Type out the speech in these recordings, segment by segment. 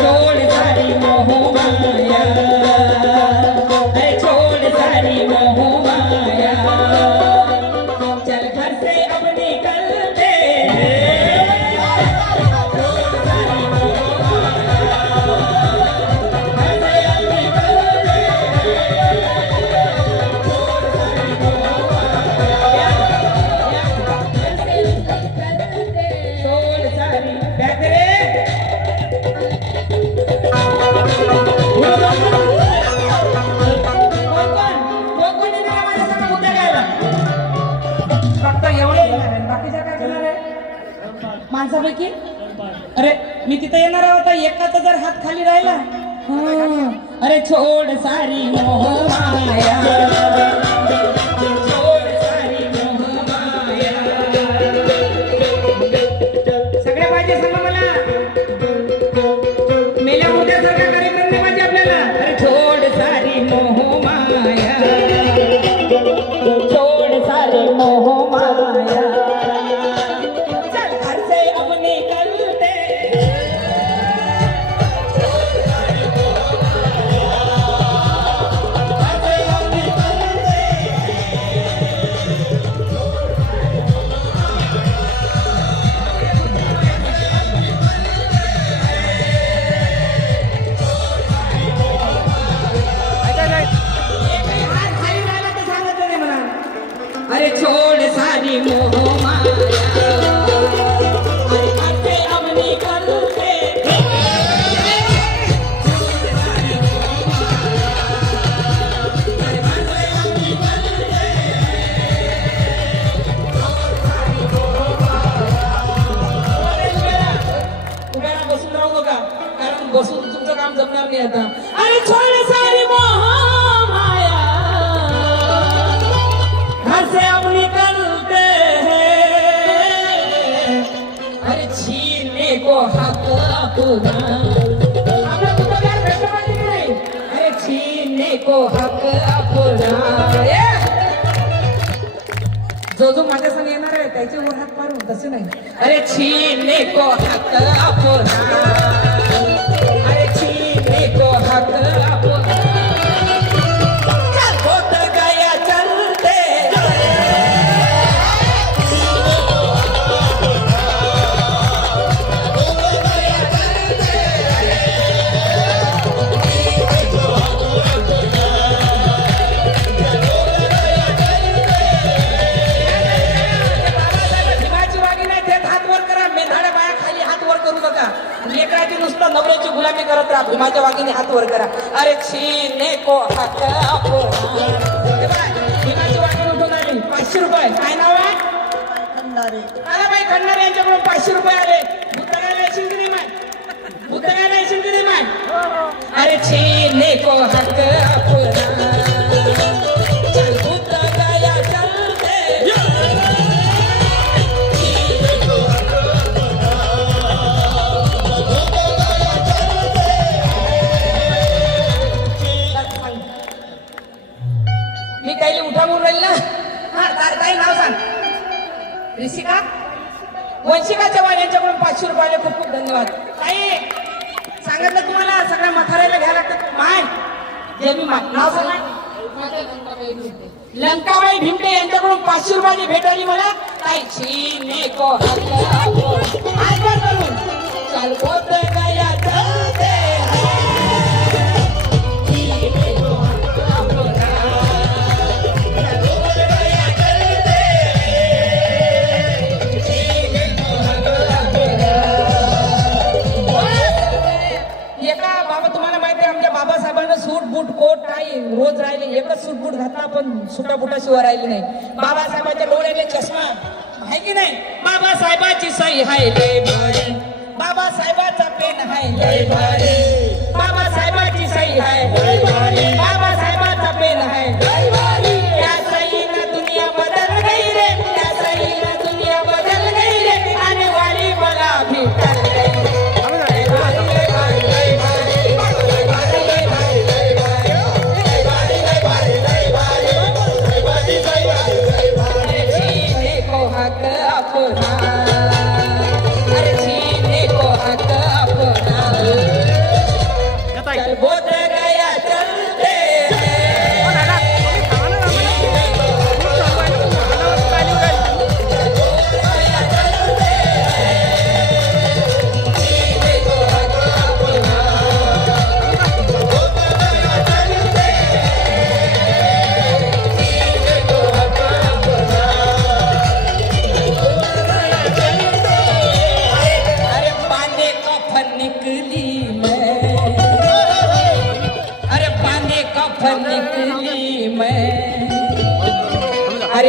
छोड़ सारी मोह माया, अरे छोड़ सारी मोह माया, चल घर से अब निकल दे। छोड़ सारी मोह माया, घर से अब निकल दे। छोड़ सारी मोह माया, छोड़ सारी बैठ रे। फक्त एवढे येणार आहे, बाकीच्या काय करणार आहे माणसापैकी? अरे मी तिथे येणार आहे होता, एकाचा जर हात खाली राहिला अरे छोड़ सारी मोह माया, छोड़ सारी मोह माया, सगळ्या पाहिजे सांगा मला, मेल्या मोठ्यासारखा कार्यक्रम नाही पाहिजे आपल्याला. अरे छोड़ सारी मोह माया, छोड़ सारी मोह माया, चल घर से अब निकल दे। छोड़ सारी मोह माया, घर से अब निकल दे। एकही हात खाली राहिला तर सांगायचं नाही मला. अरे छोड़ सारी मोह माया, अरे घर से अब निकल दे। उभ्याला बसून राहू नका, कारण बसून तुमचं काम जमणार नाही आता. अरे छोड़ सारी मोह माया, घर से अब निकलते हैं। अरे छीनने को हक अपना, आपल्या कुठं काय भेटलं पाहिजे की नाही? अरे छीनने को हक अपना। जो जो माझ्या संग येणार आहे त्याचे वर हात मारू, तसे नाही. अरे छीनने को हक अपना, अरे छीनने को हक अपना, चल होत गया चलते। भीमाची वागी नाही देत, हात वर करा. मेधाड्या बाया खाली हात वर करू नका. लेकराची नुसतं नवऱ्याची गुलामी करत राहा. भीमाच्या वागीने हात वर करा. अरे छीनने को हक अपना, हे बघा, भीमाची वागी उठून आली. 500 रुपये. काय नाव आहे? आला बाई खंडारे, यांच्याकडून 500 रुपये आले. बुद्धगायला येशील की नाही माय? बुद्धगायला येशील की नाही माय? अरे छीनने को हक अपना, चल होत गया चलते। मी काही उठा म्हणून राहील ना. हा ताई नाव सांग. ऋषिका वंशिका चव्हाण, यांच्याकडून 500 रुपये आले. खूप खूप धन्यवाद. ताई सांगितलं तुम्हाला सगळ्या मथाऱ्याला घ्यायला लागतात. माय जे मी नाव सांगा. लंकाबाई भिमटे, यांच्याकडून 500 रुपयाची भेट आली मला. ताई छीनने को हक अपना, आज बस करून चल होत गया चलते हैं। छीनने को हक अपना, चल होत गया चलते हैं। छीनने को हक अपना। एका बाबा, तुम्हाला माहिती आहे आमच्या बाबासाहेबांना सूट बूट कोट टाई रोज राहिले. एकच सूट बूट घातला, पण सुटा बुटाशिवाय राहिली नाही. बाबासाहेबांच्या डोळ्याले चष्मा आहे की नाही? बाबासाहेबाची सही आहे लय भारी, बाबासाहेबाचा पेन आहे लय भारी, बाबासाहेबाची सही आहे लय भारी, बाबासाहेबाचा पेन आहे लय भारी. त्या सहीनं दुनिया बदल गई रे, त्या सहीनं दुनिया बदल गई रे, आने वाली बला भी टल गई रे. लय भारी, लय भारी, लय भारी, लय भारी, लय भारी, लय भारी, लय भारी, लय भारी, लय भारी, लय भारी, लय भारी. छीनने को हक अपना, अरे छीनने को हक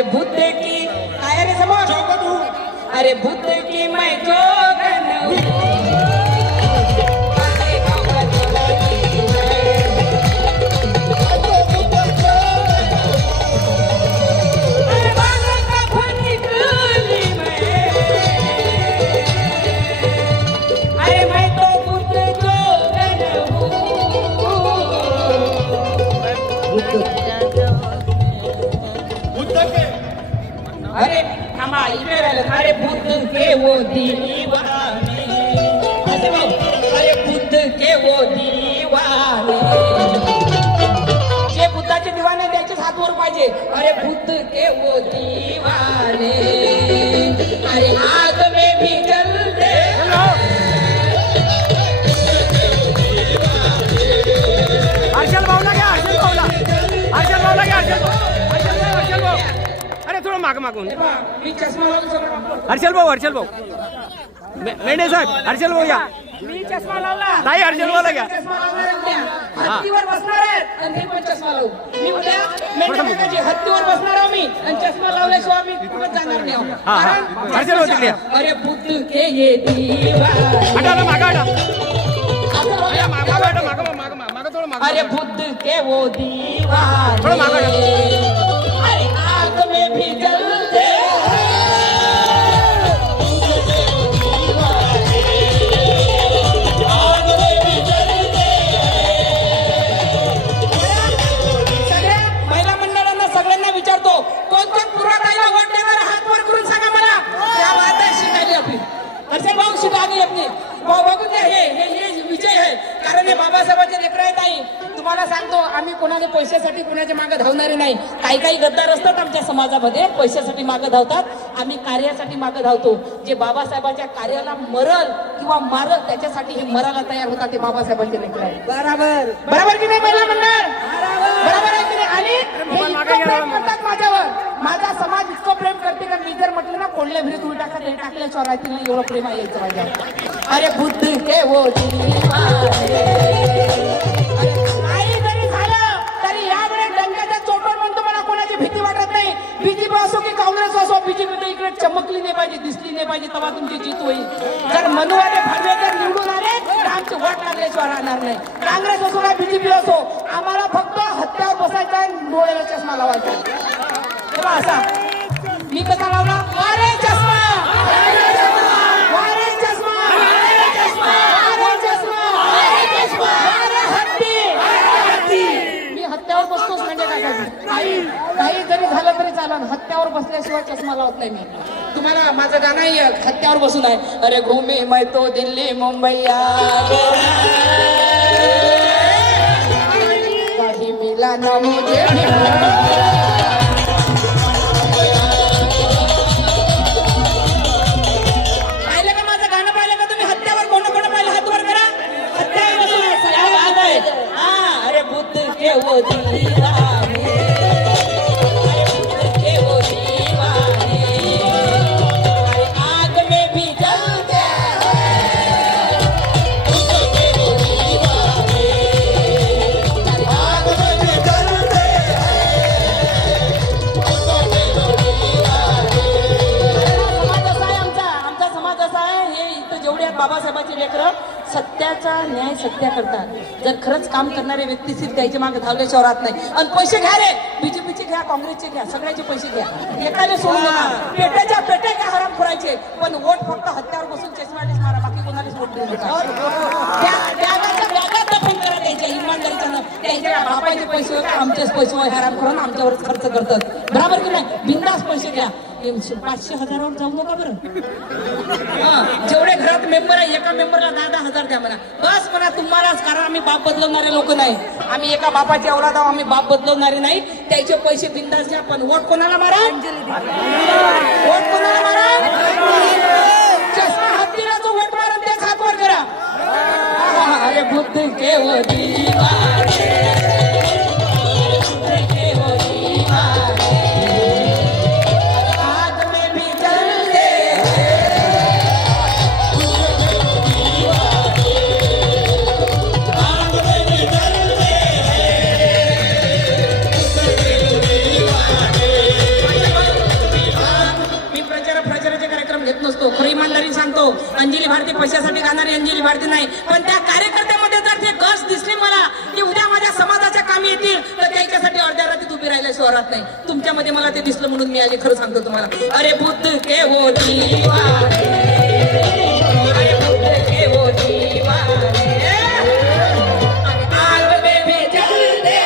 अरे बुद्ध की काय रे समोर चौकत हूँ अरे बुद्ध की मैं जोगन हूँ अरे बाबा जोगन अरे बाबा का फनी टोली में अरे मैं तो बुद्ध जोगन बुद्ध के अरे थांबा इकडे राहिलं अरे बुद्ध के वो दीवाने असे भाऊ, अरे बुद्ध के वो दीवाने जे बुद्धाचे दिवाने त्याचेच हात वर पाहिजे अरे बुद्ध के वो दीवाने अरे आग में भी जलते हर्षल भाऊला घ्या हर्षल भाऊला हर्षल भाऊला घ्या हर्षल भाऊ अरे थोडं मागून मी चष्मा लावून सगळं काम करतो. हर्षल भाऊ मेंढे साहेब हर्षल भाऊ या मी चष्मा लावला ताई हर्षल भाऊला घ्या चष्मा लावणार आहे उद्या. हत्तीवर बसणार आहे आणि ते पण चष्मा लावू मी उद्या मेंढराची हत्तीवर बसणार आहे मी आणि चष्मा लावल्याशिवाय मी कुठं जाणार नाही हा. कारण हर्षल भाऊ तिकडे या. अरे बुद्ध के ये दीवाने हटा मागा हटा असं बघा. मागा थोडं मागा अरे बुद्ध के वो दीवाने थोडं मागं अरे आग में भी जलते सगळ्या महिला मंडळांना सगळ्यांना विचारतो कोण कोण पुराताईला वोट देणार हात वर करून सांगा मला क्या बात आहे शिकायली आपली हर्षल भाऊ शिकायली आपली बघून घ्या हे विजय आहे कारण हे बाबासाहेबांचे लेकर आहेत आई तुम्हाला सांगतो आम्ही कोणाला पैशासाठी कोणाच्या मागे धावणारे नाही काही गद्दार असतात आमच्या समाजामध्ये पैशासाठी मागे धावतात आम्ही कार्यासाठी मागे धावतो जे बाबासाहेबांच्या कार्याला मरल किंवा मारल त्याच्यासाठी हे मरायला तयार होतात ते बाबासाहेबांचे लेकर आहेत बरोबर की नाही महिला मंडळ बरोबर आहे की नाही आणि हे इतकं प्रेम करतात माझ्यावर माझा समाज इतकं प्रेम करते का मी जर म्हटलं ना कोणल्या विरुद्ध उलटा हे टाकल्याशिवाय राहतील नाही एवढं प्रेम आहे यायचं माझ्यावर अरे बुद्ध के वो दीवाने अरे काही जरी झालं तरी यावेळेस डंक्याच्या चोटवर म्हणतो मला कोणाची भीती वाटत नाही बीजेपी असो की काँग्रेस असो बीजेपी इकडे चमकली नाही पाहिजे दिसली नाही पाहिजे तेव्हा तुमची जीत होईल जर मनूवाले भरवे जर निवडून आले तर आमचे वोट लागल्याशिवाय राहणार नाही काँग्रेस असो ना बीजेपी असो आम्हाला फक्त हत्यावर बसायचं आहे डोळ्याला चष्मा लावायचा तेव्हा असा मी कसा लावला अरे चष्मा वारे चष्मा वारे चष्मा वारे हत्ती मी हत्यावर बसतोच म्हणजे काय काही जरी झालं तरी चालेल हत्यावर बसल्याशिवाय चष्मा लावत नाही मी तुम्हाला माझं गाणंही हत्यावर बसून आहे अरे घुमी मैं तो दिल्ली मुंबई काही मिला ना मुझे पाहिलं का माझं गाणं पाहिलं का तुम्ही हत्यावर कोण पाहिलं हात वर करा हत्यावर बसून आहे सगळ्या गाणं आहे हा अरे बुद्ध के वो दीवाने अरे बुद्ध के वो दीवाने अरे आग में भी जलते बुद्ध के वो दीवाने अरे आग में भी जलते आमचा समाज असा आहे हे इथं जेवढे आहेत बाबासाहेबांचे लेकरं सत्याचा न्याय सत्या करतात जर खरंच काम करणारे व्यक्तीशीर त्याच्या मागे धावल्याशिवाय राहत नाही आणि पैसे घ्या रे बीजेपीचे घ्या काँग्रेसचे घ्या सगळ्याचे पैसे घ्या एकाने सोडून नका पेट्या घ्या हराम करायचे पण वोट फक्त हत्यावर बसून चष्मानेच मारा बाकी कोणालाच वोट देऊ नका बॅगात दफन करा त्यांच्या इमानदारीच्यानं त्यांच्या बापाचे पैसे आमचेच पैसे हराम करून आमच्यावरच खर्च करतात बरोबर की नाही बिंदास पैसे घ्या 500,000वर जाऊ नका बरं जेवढे घरात मेंबर आहे एका मेंबरला 10,000 द्या म्हणा बस म्हणा तुम्हालाच कारण आम्ही बाप बदलवणारे लोक नाही आम्ही एका बापाची औलाद आहोत आम्ही बाप बदलवणारे नाही त्याचे पैसे बिंदास घ्या पण वोट कोणाला मारा वोट कोणाला मारा चष्मा हत्तीला जो वोट मारा त्याच हातवर करा अरे बुद्ध के वो दीवाने बुद्ध के वो दीवाने आग में भी जलते आग में भी जलते भारती पैशासाठी गाणारी अंजली भारती नाही, पण त्या कार्यकर्त्यामध्ये जर ते कस दिसली मला की उद्या माझ्या समाजाच्या कामी येतील तर त्याच्यासाठी अर्ध्या रात्रीत उभी राहिल्या शहरात नाही. तुमच्यामध्ये मला ते दिसलं म्हणून मी आली. खरं सांगतो तुम्हाला. अरे बुद्ध के हो दीवाने, अरे बुद्ध के हो दीवाने, आग में भी जलते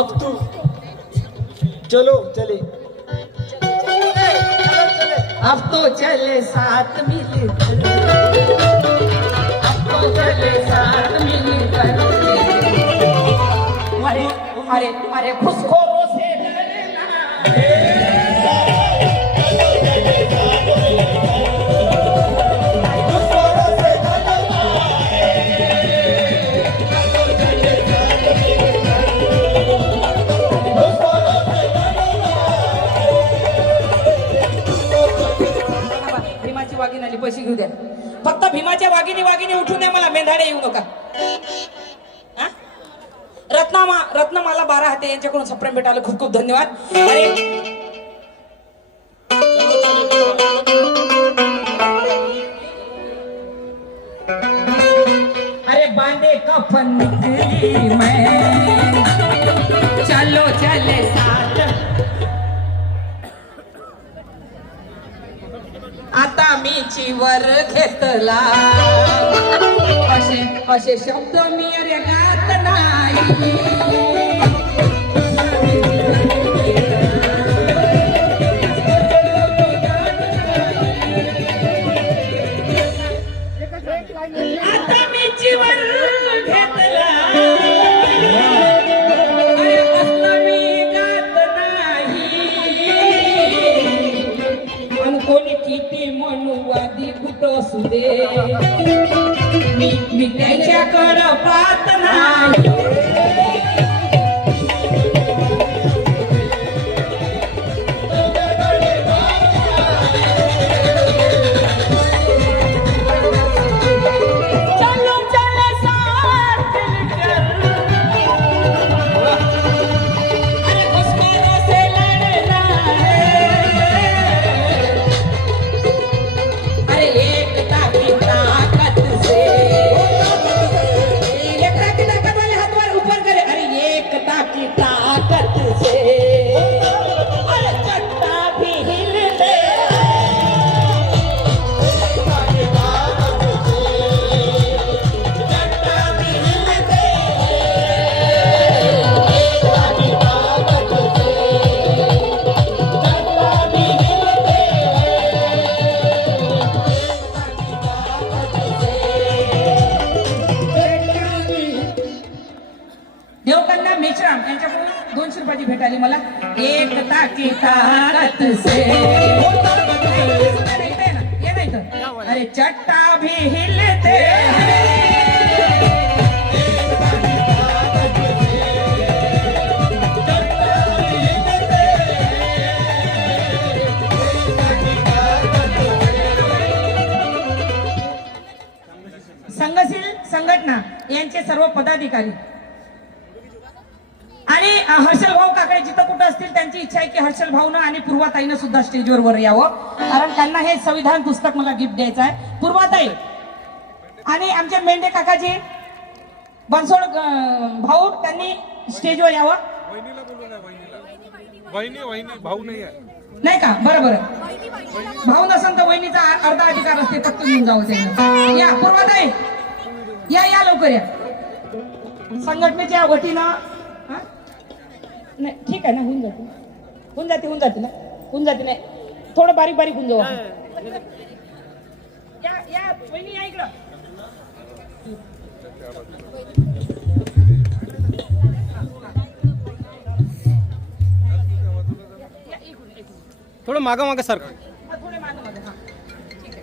अब तू चलो चले, अब तो चले साथ मिलकर, अब तो चले साथ मिलकर, अरे अरे अरे खुशखोरों से डरना भीमाची वाघीण आली, पैसे घेऊ द्या. फक्त भीमाच्या वाघिणी उठून द्या, मला मेंढाडे येऊ नका. हा? रत्नमाला 12 हाते यांच्याकडून सप्रेम भेटायला खूप खूप धन्यवाद. अरे बांधे कफन निकली मैं, चलो चले साथ. आता मी चिवर घेतला, असे शब्द मी रे गात नाही. आता मी चिवर घेतला, अरे असलं मी गात नाही. आणि कोणी किती म्हणू वादी कुठं असू दे, मी त्याच्याकडं पाहत नाही. चलो चले साथ मिलकर, अरे दुश्मनों से लड़ना है, अरे एकता की ताकत से, एकता की ताकत वाले हाथ बार ऊपर करे. अरे एकता की ताकत से, अरे चट्टा भी हिलते, देवकन्या मेश्राम यांच्याकडून 200 रुपयाची भेट आली मला. एकता की ताकत से, ये नाही तर अरे चट्टा भी हिलते संघशील संघटना यांचे सर्व पदाधिकारी आणि हर्षल भाऊ काकडे जिथं कुठं असतील त्यांची इच्छा आहे की हर्षल भाऊनं आणि पूर्वाताईनं सुद्धा स्टेजवर यावं, कारण त्यांना हे संविधान पुस्तक मला गिफ्ट द्यायचं आहे. पूर्वाताई आणि आमचे मेंढे काकाजी बनसोड भाऊ त्यांनी स्टेजवर यावं. वहिनी भाऊ नाही आहे, नाही का? बरं बरं, भाऊ नसेल तर वहिनीचा अर्धा अधिकार असते, फक्त घेऊन जावं त्यांना. या पूर्वाताई, या लवकर या. संघटनेच्या वतीनं नाही ठीक आहे ना, होऊन जाते नाही, थोडं बारीक होऊन जाऊ. या वहिनी या इकडं. थोडं मागं मागं सर. थोडे मागं मागं, हा. ठीक आहे.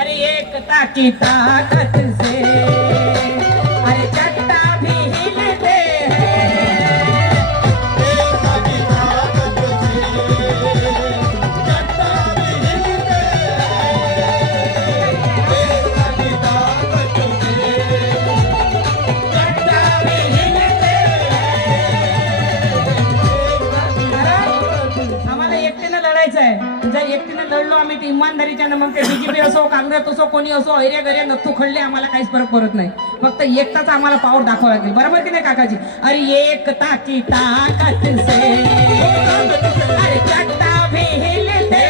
अरे एकता की ताकत से अरे चट्टा भी हिलते हैं आम्हाला एकटीनं लढायचं आहे. जर एकटीनं लढलो आम्ही ते इमानदारीच्यानं मग ते बीजेपी असो काँग्रेस असो कोणी असो ऐर्या गैर्या नथू खडले आम्हाला काहीच फरक पडत नाही. फक्त एकटाच आम्हाला पावर दाखवावं लागेल. बरोबर की नाही काकाजी? अरे एकता की ताकत से अरे चट्टा भी हिलते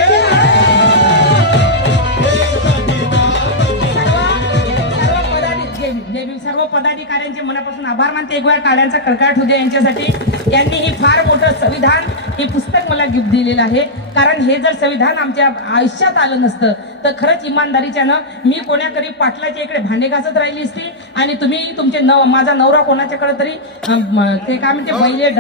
सर्व पदाधिकाऱ्यांचे मनापासून आभार मानते. एक वेळ काळ्यांचा कडकडाट होऊ द्या यांच्यासाठी. यांनी ही फार मोठं संविधान हे पुस्तक मला गिफ्ट दिलेलं आहे. कारण हे जर संविधान आमच्या आयुष्यात आलं नसतं तर खरंच इमानदारीच्यानं मी कोणाकडे पाटलाच्या इकडे भांडे घासत राहिली असती आणि तुम्ही तुमचे माझा नवरा कोणाच्याकडे तरी ते काय म्हणते बैले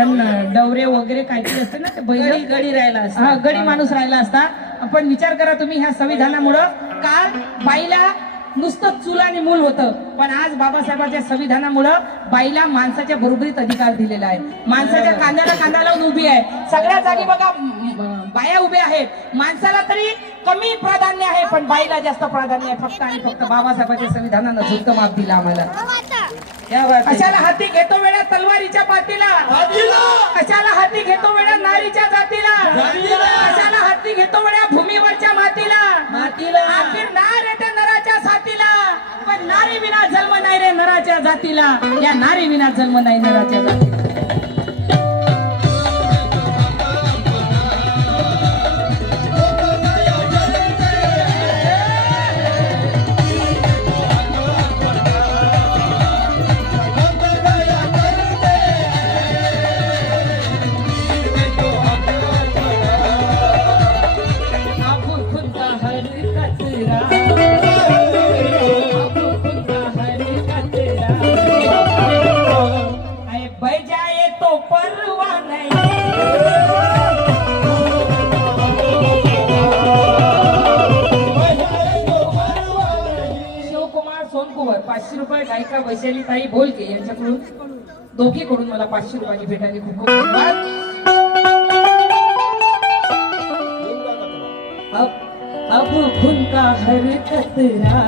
डवरे वगैरे काहीतरी असते ना ते बैल गडी राहिला असता. हा गडी माणूस राहिला असता. पण विचार करा तुम्ही ह्या संविधानामुळं काल बाईला नुसतं चूल आणि मूल होतं पण आज बाबासाहेबांच्या संविधानामुळं बाईला माणसाच्या बरोबरीत अधिकार दिलेला आहे. माणसाच्या कांद्याला कांदा लावून उभी आहे. सगळ्या जागी बघा बाया उभ्या आहेत. माणसाला तरी कमी प्राधान्य आहे पण बाईला जास्त प्राधान्य आहे. फक्त आणि फक्त बाबासाहेबांच्या संविधानानं झुलतं माप दिलं आम्हाला. कशाला हाती घेतो वेळा तलवारीच्या पातीला, कशाला हाती घेतो वेळा नारीच्या जातीला, कशाला हाती घेतो वेळा भूमीवरच्या मातीला, आखिर नार आहे त्या नराच्या साथीला. पण नारी विना जन्म नाही रे नराच्या जातीला. या नारी विना जन्म नाही नराच्या जातीला. सोनकुवर 500 रुपये. गायिका वैशाली ताई बोलके यांच्याकडून दोघीकडून मला 500 रुपयाची भेट आली. खूप खूप धन्यवाद. अब खून का हर कतरा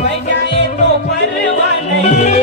बह जाए तो परवाह नहीं.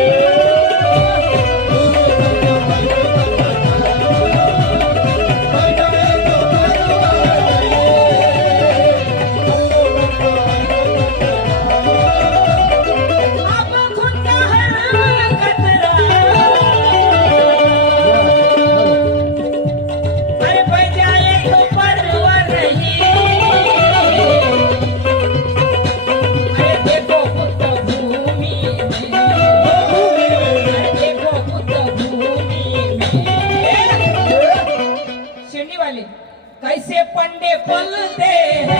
कैसे पंडे पलते हैं